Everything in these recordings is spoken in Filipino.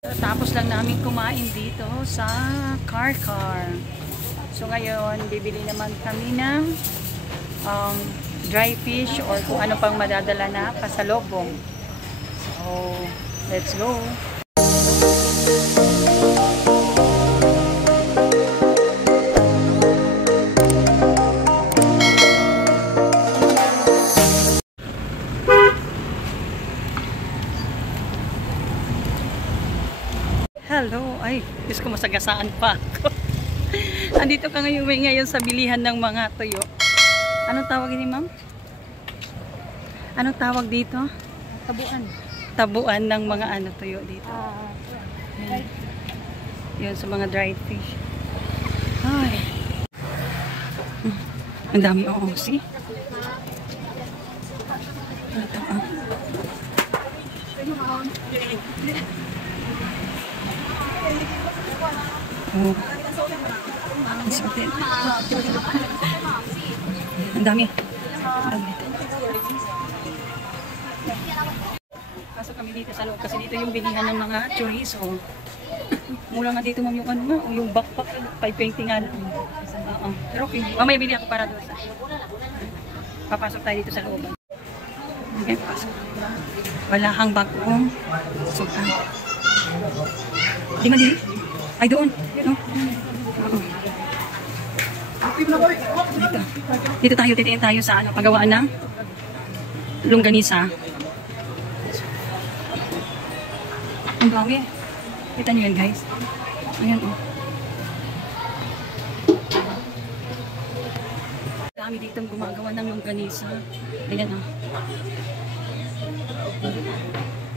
Tapos lang namin kumain dito sa Car. So ngayon, bibili naman kami ng dry fish or kung ano pang madadala na pasalubong. So, let's go! Hello! Ay, Diyos ko, masagasaan pa ako. Andito ka ngayon sa bilihan ng mga tuyo. Anong tawag ini, ma'am? Anong tawag dito? Tabuan. Tabuan ng mga ano tuyo dito. Yun, sa mga dried fish. Ay. Ang dami, oo, see? Ito, oh. Ang dami. Pasok kami dito sa loob kasi dito yung bilihan ng mga chorizo. Mula nga dito, ma'am, yung ano nga, yung backpack, 520 nga lang. Pero okay, mamaya bili ako para doon. Papasok tayo dito sa loob. Okay, pasok. Wala kang bagong suka. Di man din? Ay, doon. No? Dito tayo, titiin tayo sa ano, paggawaan ng longganisa. Ang dami. Kita nyo yan, guys. Ayan, oh. Dami ditong gumagawa ng longganisa. Ayan, oh.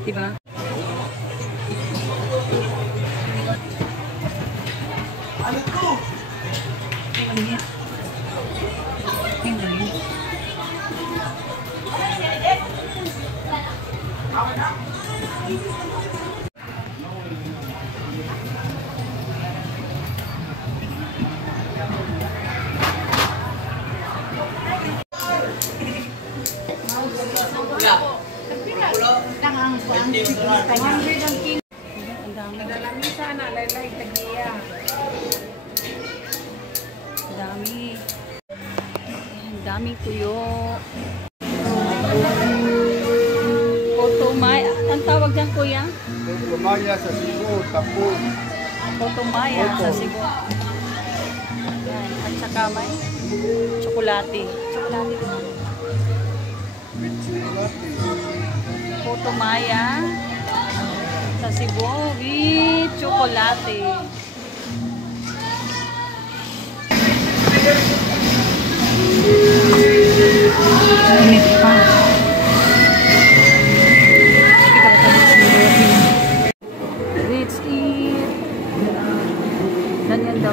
Diba? Ano to? Ano yan? Ayan, ayan. Daming tuyo. Putumaya. Ang tawag dyan, kuya? Putumaya sa Cebu, tapon. Putumaya sa Cebu. Yan. At saka may tsokolate. Tsokolate din. Putumaya sa Cebu with tsokolate. Init pa. Let's eat. Ganyan daw.